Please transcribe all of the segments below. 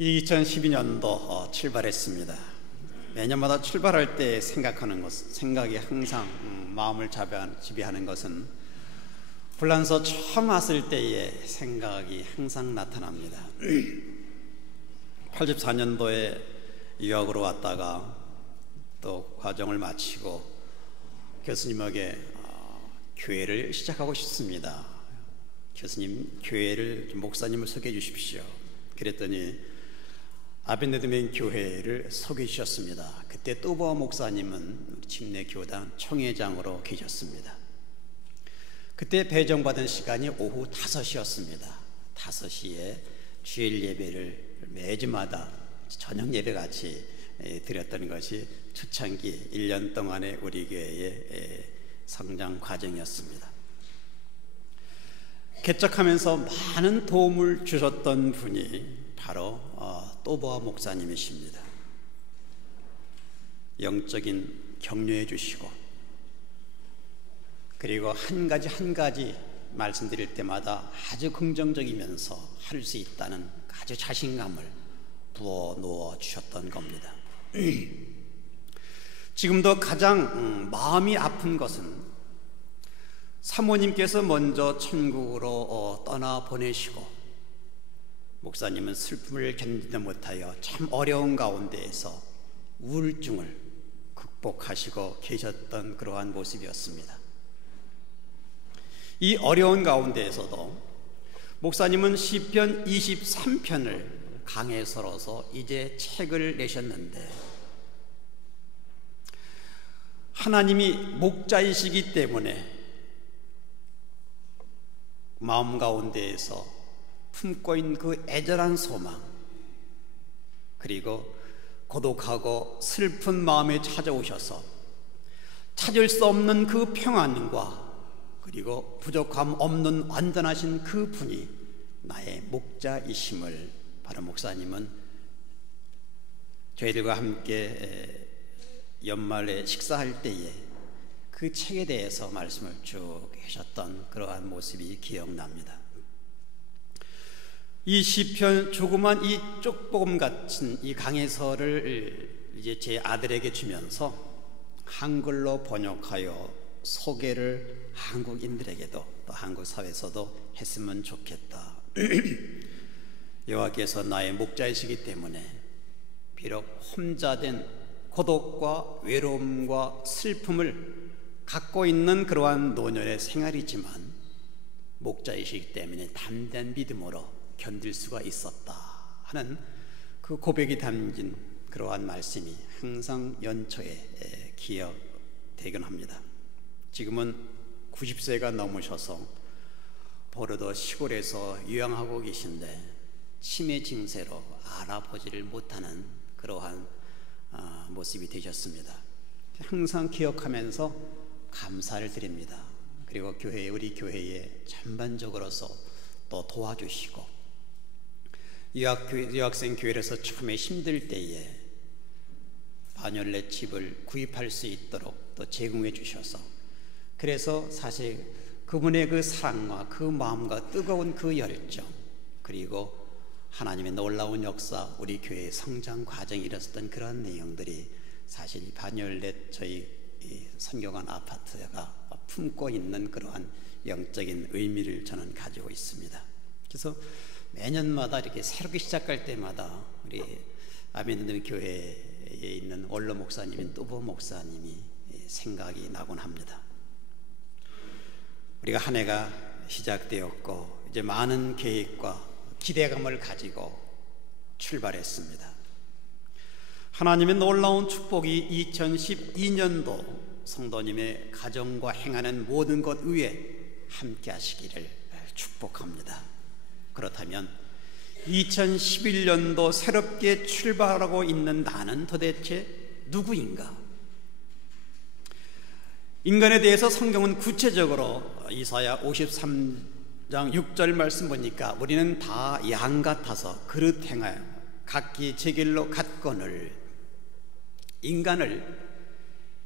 2012년도 출발했습니다. 매년마다 출발할 때 생각하는 것, 생각이 항상 마음을 지배하는 것은 불란서 처음 왔을 때의 생각이 항상 나타납니다. 84년도에 유학으로 왔다가 또 과정을 마치고 교수님에게 교회를 시작하고 싶습니다. 교수님, 목사님을 소개해 주십시오. 그랬더니 아벤드맨 교회를 소개해 주셨습니다. 그때 또보아 목사님은 침례교단 총회장으로 계셨습니다. 그때 배정받은 시간이 오후 5시였습니다. 5시에 주일 예배를 매주마다 저녁 예배같이 드렸던 것이 초창기 1년 동안의 우리 교회의 성장 과정이었습니다. 개척하면서 많은 도움을 주셨던 분이 바로 또보아 목사님이십니다. 영적인 격려해 주시고, 그리고 한 가지 말씀드릴 때마다 아주 긍정적이면서 할 수 있다는 아주 자신감을 부어 놓아 주셨던 겁니다. 지금도 가장 마음이 아픈 것은 사모님께서 먼저 천국으로 떠나 보내시고 목사님은 슬픔을 견디지 못하여 참 어려운 가운데에서 우울증을 극복하시고 계셨던 그러한 모습이었습니다. 이 어려운 가운데에서도 목사님은 시편 23편을 강에 설어서 이제 책을 내셨는데, 하나님이 목자이시기 때문에 마음 가운데에서 품고 있는 그 애절한 소망, 그리고 고독하고 슬픈 마음에 찾아오셔서 찾을 수 없는 그 평안과 그리고 부족함 없는 완전하신 그 분이 나의 목자이심을 바로 목사님은 저희들과 함께 연말에 식사할 때에 그 책에 대해서 말씀을 쭉 하셨던 그러한 모습이 기억납니다. 이 시편, 조그만 이 쪽복음 같은 이 강해서를 이제 제 아들에게 주면서 한글로 번역하여 소개를 한국인들에게도 또 한국 사회에서도 했으면 좋겠다. 여호와께서 나의 목자이시기 때문에 비록 혼자된 고독과 외로움과 슬픔을 갖고 있는 그러한 노년의 생활이지만 목자이시기 때문에 담대한 믿음으로 견딜 수가 있었다 하는 그 고백이 담긴 그러한 말씀이 항상 연초에 기억되곤 합니다. 지금은 90세가 넘으셔서 버르도 시골에서 유양하고 계신데 치매 증세로 알아보지를 못하는 그러한 모습이 되셨습니다. 항상 기억하면서 감사를 드립니다. 그리고 우리 교회에 전반적으로서 또 도와주시고, 유학생 교회에서 처음에 힘들 때에 반열례 집을 구입할 수 있도록 또 제공해 주셔서, 그래서 사실 그분의 그 사랑과 그 마음과 뜨거운 그 열정, 그리고 하나님의 놀라운 역사, 우리 교회의 성장 과정이 일었던 그런 내용들이 사실 반열례 저희 선교관 아파트가 품고 있는 그러한 영적인 의미를 저는 가지고 있습니다. 그래서 매년마다 이렇게 새롭게 시작할 때마다 우리 아멘드맨 교회에 있는 원로 목사님인 또보 목사님이 생각이 나곤 합니다. 우리가 한 해가 시작되었고 이제 많은 계획과 기대감을 가지고 출발했습니다. 하나님의 놀라운 축복이 2012년도 성도님의 가정과 행하는 모든 것 위에 함께 하시기를 축복합니다. 그렇다면 2011년도 새롭게 출발하고 있는 나는 도대체 누구인가? 인간에 대해서 성경은 구체적으로 이사야 53장 6절 말씀 보니까 우리는 다 양 같아서 그릇 행하여 각기 제 길로 갔거늘, 인간을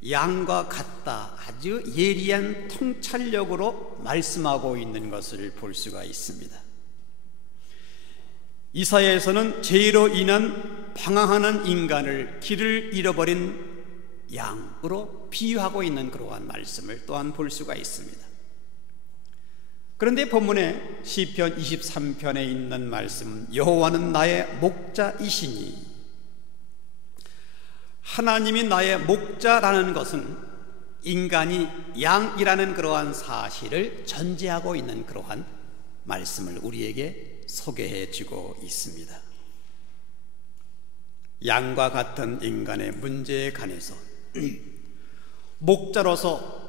양과 같다 아주 예리한 통찰력으로 말씀하고 있는 것을 볼 수가 있습니다. 이사야에서는 죄로 인한 방황하는 인간을 길을 잃어버린 양으로 비유하고 있는 그러한 말씀을 또한 볼 수가 있습니다. 그런데 본문에 시편 23편에 있는 말씀, 여호와는 나의 목자이시니, 하나님이 나의 목자라는 것은 인간이 양이라는 그러한 사실을 전제하고 있는 그러한 말씀을 우리에게 소개해 주고 있습니다. 양과 같은 인간의 문제에 관해서 목자로서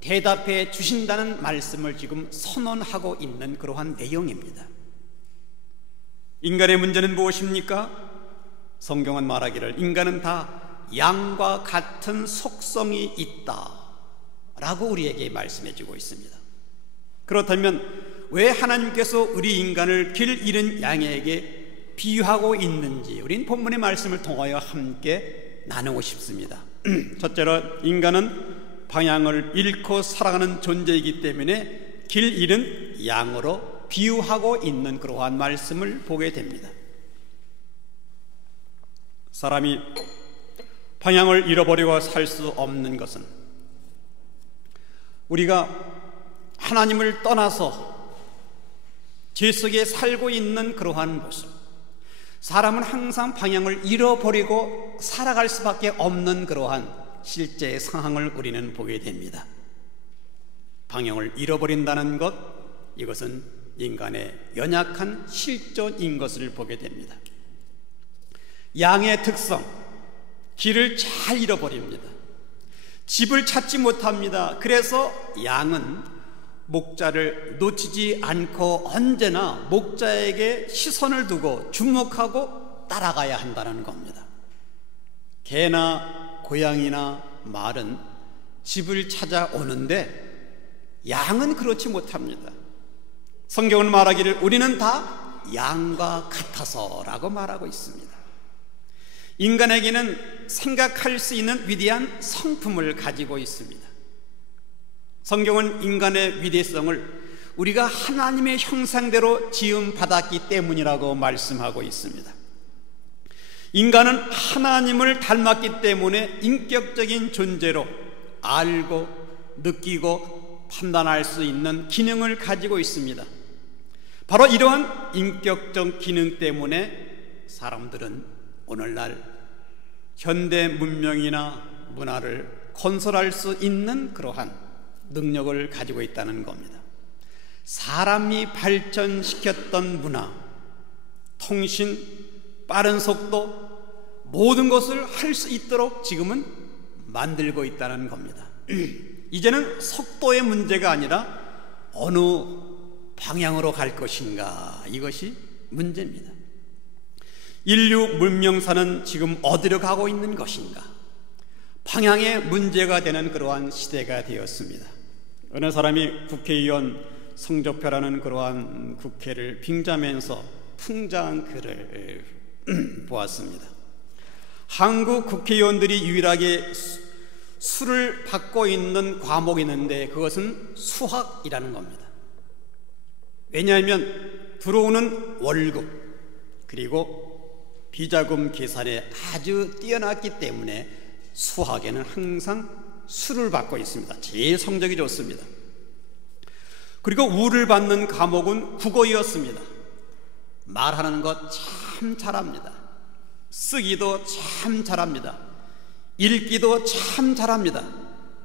대답해 주신다는 말씀을 지금 선언하고 있는 그러한 내용입니다. 인간의 문제는 무엇입니까? 성경은 말하기를 인간은 다 양과 같은 속성이 있다 라고 우리에게 말씀해 주고 있습니다. 그렇다면 왜 하나님께서 우리 인간을 길 잃은 양에게 비유하고 있는지 우린 본문의 말씀을 통하여 함께 나누고 싶습니다. 첫째로 인간은 방향을 잃고 살아가는 존재이기 때문에 길 잃은 양으로 비유하고 있는 그러한 말씀을 보게 됩니다. 사람이 방향을 잃어버리고 살 수 없는 것은 우리가 하나님을 떠나서 죄 속에 살고 있는 그러한 모습, 사람은 항상 방향을 잃어버리고 살아갈 수밖에 없는 그러한 실제 상황을 우리는 보게 됩니다. 방향을 잃어버린다는 것, 이것은 인간의 연약한 실존인 것을 보게 됩니다. 양의 특성, 길을 잘 잃어버립니다. 집을 찾지 못합니다. 그래서 양은 목자를 놓치지 않고 언제나 목자에게 시선을 두고 주목하고 따라가야 한다는 겁니다. 개나 고양이나 말은 집을 찾아오는데 양은 그렇지 못합니다. 성경은 말하기를 우리는 다 양과 같아서 라고 말하고 있습니다. 인간에게는 생각할 수 있는 위대한 성품을 가지고 있습니다. 성경은 인간의 위대성을 우리가 하나님의 형상대로 지음받았기 때문이라고 말씀하고 있습니다. 인간은 하나님을 닮았기 때문에 인격적인 존재로 알고 느끼고 판단할 수 있는 기능을 가지고 있습니다. 바로 이러한 인격적 기능 때문에 사람들은 오늘날 현대 문명이나 문화를 건설할 수 있는 그러한 능력을 가지고 있다는 겁니다. 사람이 발전시켰던 문화, 통신, 빠른 속도, 모든 것을 할 수 있도록 지금은 만들고 있다는 겁니다. 이제는 속도의 문제가 아니라 어느 방향으로 갈 것인가, 이것이 문제입니다. 인류 문명사는 지금 어디로 가고 있는 것인가, 방향의 문제가 되는 그러한 시대가 되었습니다. 어느 사람이 국회의원 성적표라는 그러한 국회를 빙자면서 풍자한 글을 보았습니다. 한국 국회의원들이 유일하게 수를 받고 있는 과목이 있는데 그것은 수학이라는 겁니다. 왜냐하면 들어오는 월급 그리고 비자금 계산에 아주 뛰어났기 때문에 수학에는 항상 수를 받고 있습니다. 제일 성적이 좋습니다. 그리고 우를 받는 과목은 국어였습니다. 말하는 것 참 잘합니다. 쓰기도 참 잘합니다. 읽기도 참 잘합니다.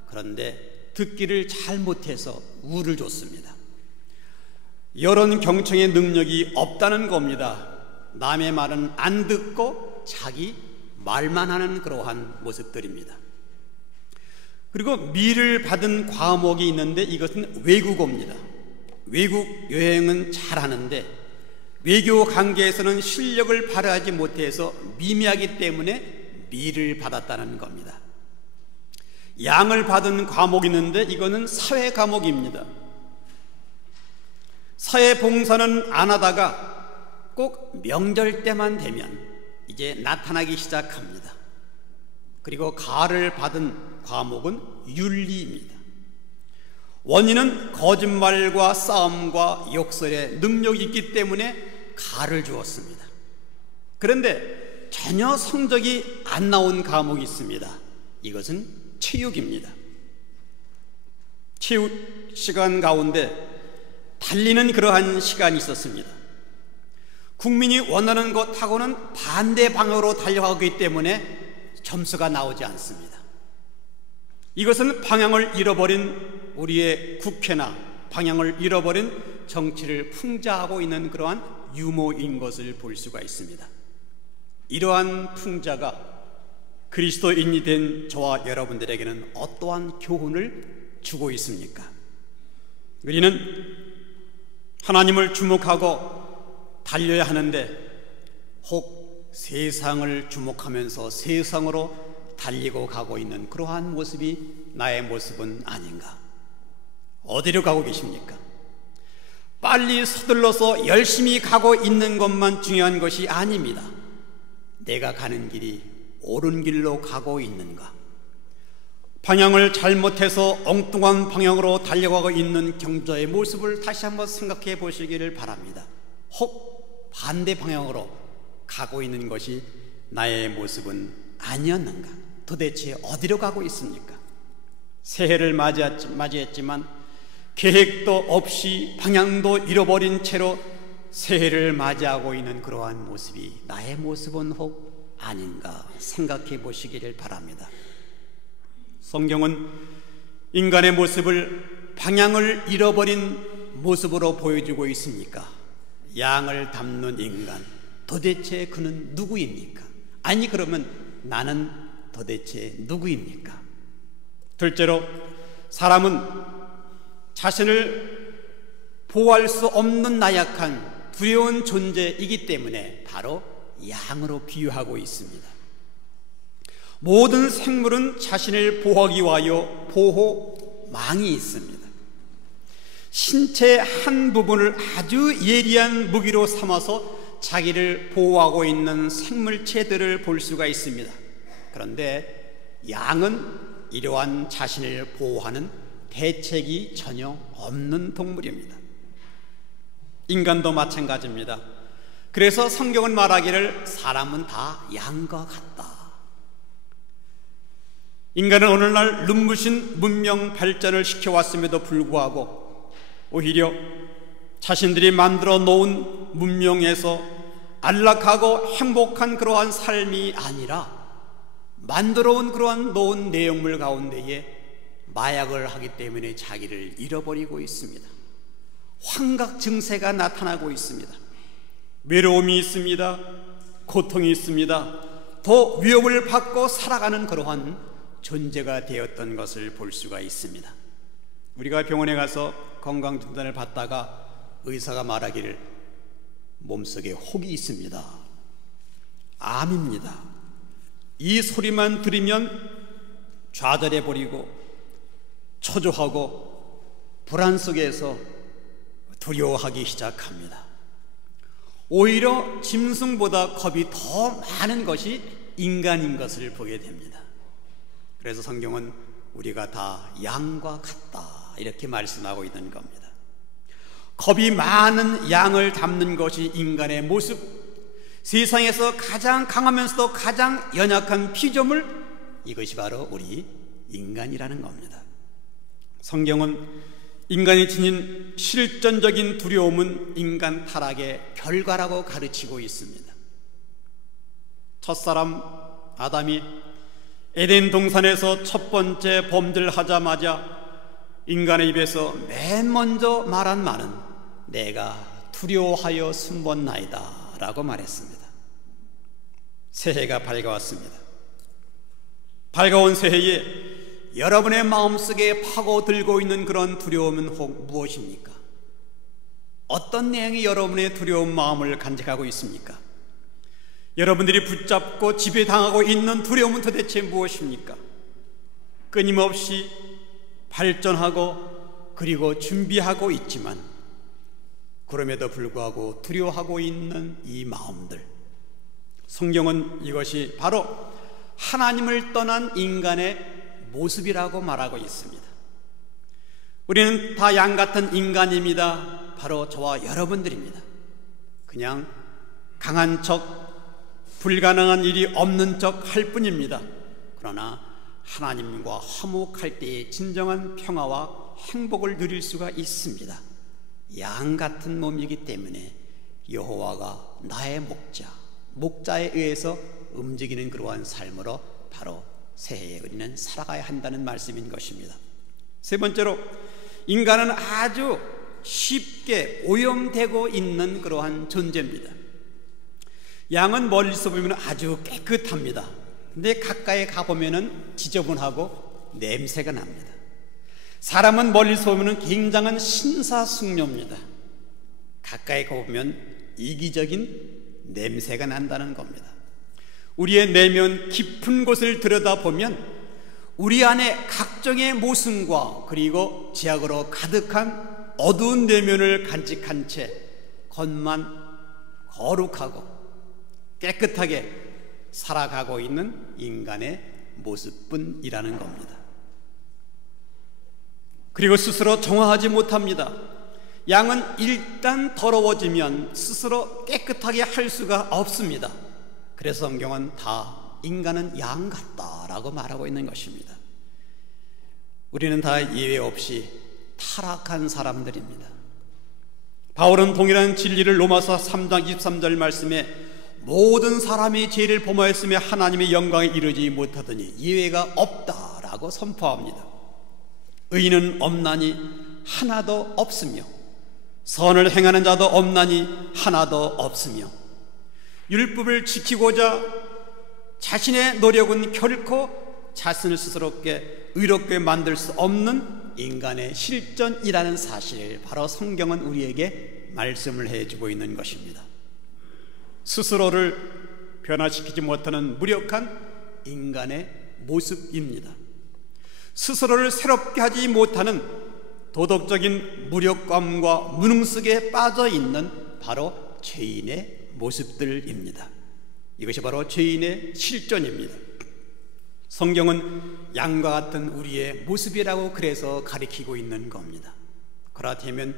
그런데 듣기를 잘 못해서 우를 줬습니다. 여론 경청의 능력이 없다는 겁니다. 남의 말은 안 듣고 자기 말만 하는 그러한 모습들입니다. 그리고 미를 받은 과목이 있는데 이것은 외국어입니다. 외국 여행은 잘하는데 외교 관계에서는 실력을 발휘하지 못해서 미미하기 때문에 미를 받았다는 겁니다. 양을 받은 과목이 있는데 이거는 사회 과목입니다. 사회 봉사는 안 하다가 꼭 명절 때만 되면 이제 나타나기 시작합니다. 그리고 가를 받은 과목은 윤리입니다. 원인은 거짓말과 싸움과 욕설에 능력이 있기 때문에 가를 주었습니다. 그런데 전혀 성적이 안 나온 과목이 있습니다. 이것은 체육입니다. 체육 시간 가운데 달리는 그러한 시간이 있었습니다. 국민이 원하는 것하고는 반대 방향으로 달려가기 때문에 점수가 나오지 않습니다. 이것은 방향을 잃어버린 우리의 국회나 방향을 잃어버린 정치를 풍자하고 있는 그러한 유모인 것을 볼 수가 있습니다. 이러한 풍자가 그리스도인이 된 저와 여러분들에게는 어떠한 교훈을 주고 있습니까? 우리는 하나님을 주목하고 달려야 하는데 혹 세상을 주목하면서 세상으로 달리고 가고 있는 그러한 모습이 나의 모습은 아닌가? 어디로 가고 계십니까? 빨리 서둘러서 열심히 가고 있는 것만 중요한 것이 아닙니다. 내가 가는 길이 옳은 길로 가고 있는가? 방향을 잘못해서 엉뚱한 방향으로 달려가고 있는 경주자의 모습을 다시 한번 생각해 보시기를 바랍니다. 혹 반대 방향으로 가고 있는 것이 나의 모습은 아니었는가? 도대체 어디로 가고 있습니까? 새해를 맞이했지만 계획도 없이 방향도 잃어버린 채로 새해를 맞이하고 있는 그러한 모습이 나의 모습은 혹 아닌가 생각해 보시기를 바랍니다. 성경은 인간의 모습을 방향을 잃어버린 모습으로 보여주고 있습니까? 양을 담는 인간, 도대체 그는 누구입니까? 아니 그러면 나는 도대체 누구입니까? 둘째로 사람은 자신을 보호할 수 없는 나약한 두려운 존재이기 때문에 바로 양으로 비유하고 있습니다. 모든 생물은 자신을 보호하기 위하여 보호망이 있습니다. 신체 한 부분을 아주 예리한 무기로 삼아서 자기를 보호하고 있는 생물체들을 볼 수가 있습니다. 그런데 양은 이러한 자신을 보호하는 대책이 전혀 없는 동물입니다. 인간도 마찬가지입니다. 그래서 성경은 말하기를 사람은 다 양과 같다. 인간은 오늘날 눈부신 문명 발전을 시켜왔음에도 불구하고 오히려 자신들이 만들어 놓은 문명에서 안락하고 행복한 그러한 삶이 아니라 만들어 온 그러한 놓은 내용물 가운데에 마약을 하기 때문에 자기를 잃어버리고 있습니다. 환각 증세가 나타나고 있습니다. 외로움이 있습니다. 고통이 있습니다. 더 위협을 받고 살아가는 그러한 존재가 되었던 것을 볼 수가 있습니다. 우리가 병원에 가서 건강진단을 받다가 의사가 말하기를 몸속에 혹이 있습니다. 암입니다. 이 소리만 들으면 좌절해버리고 초조하고 불안 속에서 두려워하기 시작합니다. 오히려 짐승보다 겁이 더 많은 것이 인간인 것을 보게 됩니다. 그래서 성경은 우리가 다 양과 같다 이렇게 말씀하고 있는 겁니다. 겁이 많은 양을 담는 것이 인간의 모습, 세상에서 가장 강하면서도 가장 연약한 피조물, 이것이 바로 우리 인간이라는 겁니다. 성경은 인간이 지닌 실존적인 두려움은 인간 타락의 결과라고 가르치고 있습니다. 첫사람 아담이 에덴 동산에서 첫 번째 범죄를 하자마자 인간의 입에서 맨 먼저 말한 말은 내가 두려워하여 숨었나이다 라고 말했습니다. 새해가 밝아왔습니다. 밝아온 새해에 여러분의 마음속에 파고들고 있는 그런 두려움은 혹 무엇입니까? 어떤 내용이 여러분의 두려운 마음을 간직하고 있습니까? 여러분들이 붙잡고 지배당하고 있는 두려움은 도대체 무엇입니까? 끊임없이 발전하고 그리고 준비하고 있지만 그럼에도 불구하고 두려워하고 있는 이 마음들, 성경은 이것이 바로 하나님을 떠난 인간의 모습이라고 말하고 있습니다. 우리는 다 양 같은 인간입니다. 바로 저와 여러분들입니다. 그냥 강한 척, 불가능한 일이 없는 척 할 뿐입니다. 그러나 하나님과 화목할 때의 진정한 평화와 행복을 누릴 수가 있습니다. 양 같은 몸이기 때문에 여호와가 나의 목자에 의해서 움직이는 그러한 삶으로 바로 새해에 우리는 살아가야 한다는 말씀인 것입니다. 세 번째로, 인간은 아주 쉽게 오염되고 있는 그러한 존재입니다. 양은 멀리서 보면 아주 깨끗합니다. 근데 가까이 가보면 지저분하고 냄새가 납니다. 사람은 멀리서 보면 굉장한 신사숙녀입니다. 가까이 가보면 이기적인 냄새가 난다는 겁니다. 우리의 내면 깊은 곳을 들여다보면 우리 안에 각종의 모순과 그리고 죄악으로 가득한 어두운 내면을 간직한 채 겉만 거룩하고 깨끗하게 살아가고 있는 인간의 모습뿐이라는 겁니다. 그리고 스스로 정화하지 못합니다. 양은 일단 더러워지면 스스로 깨끗하게 할 수가 없습니다. 그래서 성경은 다 인간은 양 같다라고 말하고 있는 것입니다. 우리는 다 예외 없이 타락한 사람들입니다. 바울은 동일한 진리를 로마서 3장 23절 말씀에 모든 사람이 죄를 범하였으며 하나님의 영광에 이르지 못하더니 예외가 없다라고 선포합니다. 의인은 없나니 하나도 없으며 선을 행하는 자도 없나니 하나도 없으며 율법을 지키고자 자신의 노력은 결코 자신을 스스롭게 의롭게 만들 수 없는 인간의 실존이라는 사실을 바로 성경은 우리에게 말씀을 해주고 있는 것입니다. 스스로를 변화시키지 못하는 무력한 인간의 모습입니다. 스스로를 새롭게 하지 못하는 도덕적인 무력감과 무능 속에 빠져있는 바로 죄인의 모습들입니다. 이것이 바로 죄인의 실존입니다. 성경은 양과 같은 우리의 모습이라고 그래서 가리키고 있는 겁니다. 그렇다면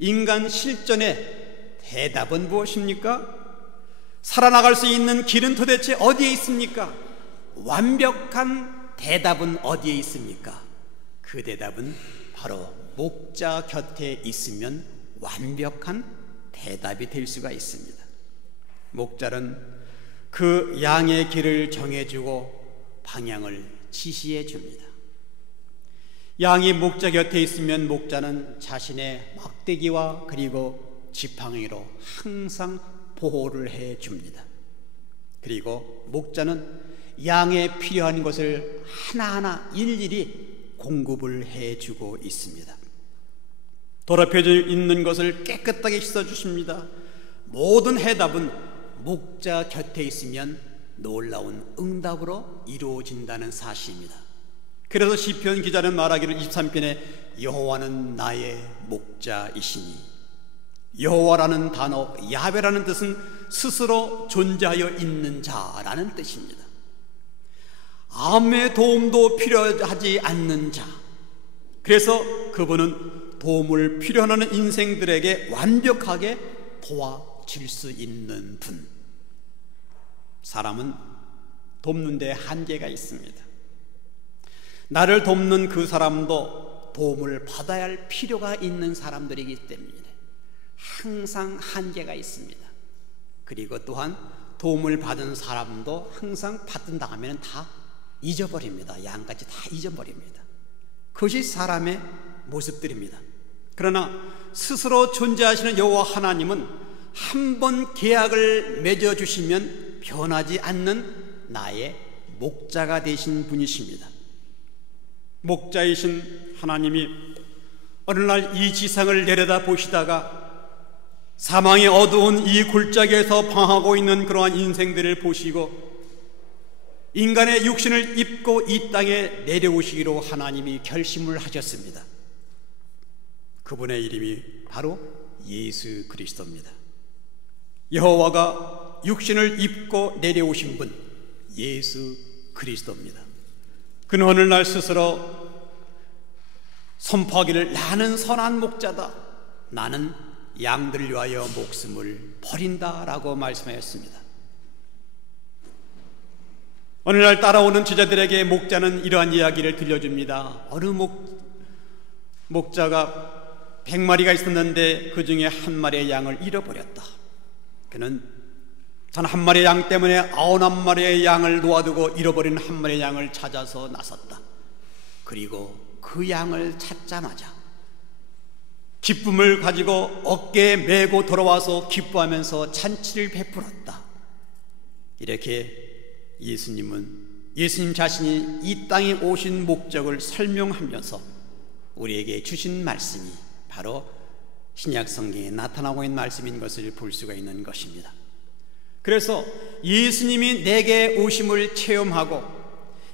인간 실존의 대답은 무엇입니까? 살아나갈 수 있는 길은 도대체 어디에 있습니까? 완벽한 대답은 어디에 있습니까? 그 대답은 바로 목자 곁에 있으면 완벽한 대답이 될 수가 있습니다. 목자는 그 양의 길을 정해주고 방향을 지시해 줍니다. 양이 목자 곁에 있으면 목자는 자신의 막대기와 그리고 지팡이로 항상 보호를 해 줍니다. 그리고 목자는 양에 필요한 것을 하나하나 일일이 공급을 해 주고 있습니다. 더럽혀져 있는 것을 깨끗하게 씻어 주십니다. 모든 해답은 목자 곁에 있으면 놀라운 응답으로 이루어진다는 사실입니다. 그래서 시편 기자는 말하기를 23편에 여호와는 나의 목자이시니, 여호와라는 단어, 야훼라는 뜻은 스스로 존재하여 있는 자라는 뜻입니다. 아무의 도움도 필요하지 않는 자, 그래서 그분은 도움을 필요하는 인생들에게 완벽하게 도와줄 수 있는 분. 사람은 돕는 데 한계가 있습니다. 나를 돕는 그 사람도 도움을 받아야 할 필요가 있는 사람들이기 때문에 항상 한계가 있습니다. 그리고 또한 도움을 받은 사람도 항상 받은 다음에는 다 잊어버립니다. 양같이 다 잊어버립니다. 그것이 사람의 모습들입니다. 그러나 스스로 존재하시는 여호와 하나님은 한 번 계약을 맺어주시면 변하지 않는 나의 목자가 되신 분이십니다. 목자이신 하나님이 어느 날 이 지상을 내려다 보시다가 사망의 어두운 이 골짜기에서 방하고 있는 그러한 인생들을 보시고 인간의 육신을 입고 이 땅에 내려오시기로 하나님이 결심을 하셨습니다. 그분의 이름이 바로 예수 그리스도입니다. 여호와가 육신을 입고 내려오신 분, 예수 그리스도입니다. 그는 어느 날 스스로 선포하기를 나는 선한 목자다, 나는 양들을 위하여 목숨을 버린다라고 말씀하였습니다. 어느 날 따라오는 제자들에게 목자는 이러한 이야기를 들려줍니다. 어느 목자가 100마리가 있었는데 그 중에 한 마리의 양을 잃어버렸다. 그는 단 한 마리의 양 때문에 99마리의 양을 놓아두고 잃어버린 한 마리의 양을 찾아서 나섰다. 그리고 그 양을 찾자마자 기쁨을 가지고 어깨에 메고 돌아와서 기뻐하면서 잔치를 베풀었다. 이렇게 예수님 자신이 이 땅에 오신 목적을 설명하면서 우리에게 주신 말씀이 바로 신약 성경에 나타나고 있는 말씀인 것을 볼 수가 있는 것입니다. 그래서 예수님이 내게 오심을 체험하고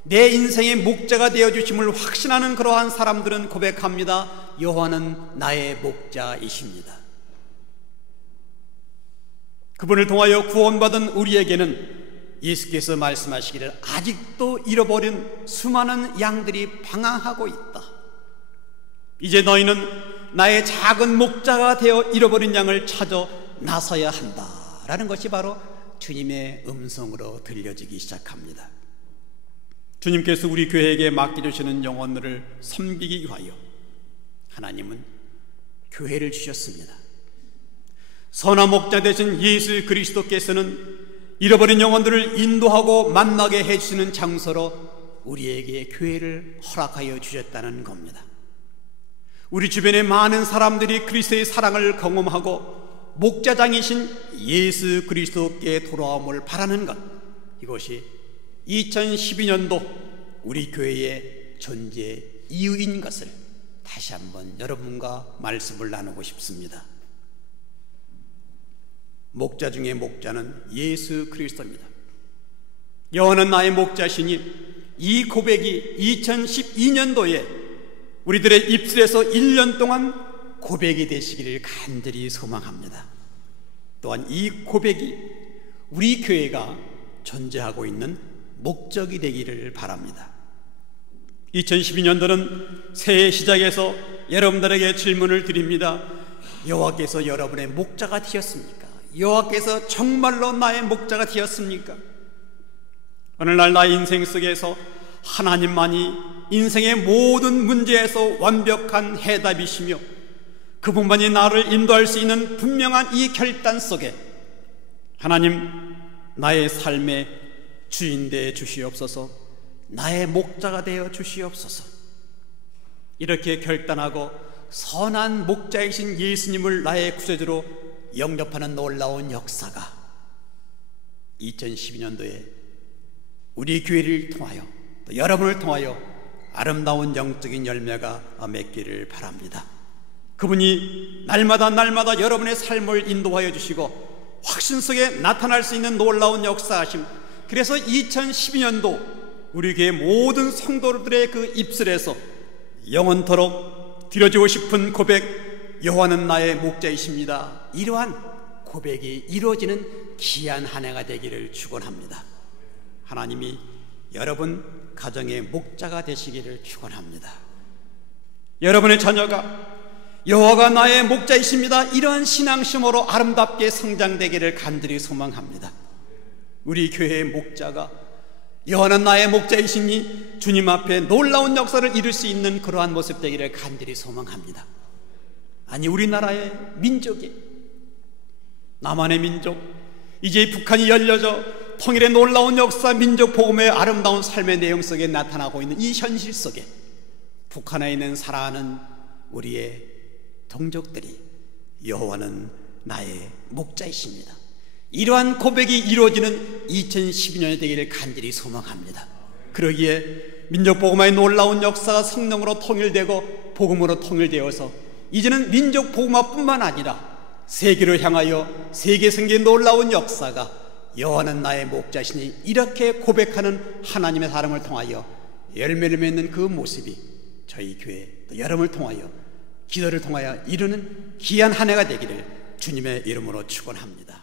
내 인생의 목자가 되어주심을 확신하는 그러한 사람들은 고백합니다. 여호와는 나의 목자이십니다. 그분을 통하여 구원받은 우리에게는 예수께서 말씀하시기를 아직도 잃어버린 수많은 양들이 방황하고 있다. 이제 너희는 나의 작은 목자가 되어 잃어버린 양을 찾아 나서야 한다 라는 것이 바로 주님의 음성으로 들려지기 시작합니다. 주님께서 우리 교회에게 맡겨주시는 영혼들을 섬기기 위하여 하나님은 교회를 주셨습니다. 선한 목자 되신 예수 그리스도께서는 잃어버린 영혼들을 인도하고 만나게 해주시는 장소로 우리에게 교회를 허락하여 주셨다는 겁니다. 우리 주변의 많은 사람들이 그리스도의 사랑을 경험하고 목자장이신 예수 그리스도께 돌아옴을 바라는 것, 이것이 2012년도 우리 교회의 존재 이유인 것을 다시 한번 여러분과 말씀을 나누고 싶습니다. 목자 중에 목자는 예수 그리스도입니다. 여호와는 나의 목자시니 이 고백이 2012년도에 우리들의 입술에서 1년 동안 고백이 되시기를 간절히 소망합니다. 또한 이 고백이 우리 교회가 존재하고 있는 목적이 되기를 바랍니다. 2012년도는 새해 시작에서 여러분들에게 질문을 드립니다. 여호와께서 여러분의 목자가 되었습니까? 여호와께서 정말로 나의 목자가 되었습니까? 오늘날 나의 인생 속에서 하나님만이 인생의 모든 문제에서 완벽한 해답이시며 그분만이 나를 인도할 수 있는 분명한 이 결단 속에 하나님, 나의 삶의 주인 되어 주시옵소서, 나의 목자가 되어 주시옵소서, 이렇게 결단하고 선한 목자이신 예수님을 나의 구세주로 영접하는 놀라운 역사가 2012년도에 우리 교회를 통하여 또 여러분을 통하여 아름다운 영적인 열매가 맺기를 바랍니다. 그분이 날마다 여러분의 삶을 인도하여 주시고 확신 속에 나타날 수 있는 놀라운 역사하심, 그래서 2012년도 우리 교회 모든 성도들의 그 입술에서 영원토록 드려지고 싶은 고백, 여호와는 나의 목자이십니다, 이러한 고백이 이루어지는 귀한 한 해가 되기를 축원합니다. 하나님이 여러분 가정의 목자가 되시기를 축원합니다. 여러분의 자녀가 여호와가 나의 목자이십니다, 이러한 신앙심으로 아름답게 성장되기를 간절히 소망합니다. 우리 교회의 목자가 여호와는 나의 목자이시니 주님 앞에 놀라운 역사를 이룰 수 있는 그러한 모습 되기를 간절히 소망합니다. 아니, 우리나라의 민족이, 남한의 민족, 이제 북한이 열려져 통일의 놀라운 역사, 민족 복음의 아름다운 삶의 내용 속에 나타나고 있는 이 현실 속에 북한에 있는 사랑하는 우리의 동족들이 여호와는 나의 목자이십니다, 이러한 고백이 이루어지는 2012년이 되기를 간절히 소망합니다. 그러기에 민족 복음화의 놀라운 역사가 성령으로 통일되고 복음으로 통일되어서 이제는 민족 복음화뿐만 아니라 세계를 향하여 세계 생기의 놀라운 역사가 여호와는 나의 목자시니 이렇게 고백하는 하나님의 사랑을 통하여 열매를 맺는 그 모습이 저희 교회 또 여러분을 통하여 기도를 통하여 이루는 귀한 한 해가 되기를 주님의 이름으로 축원합니다.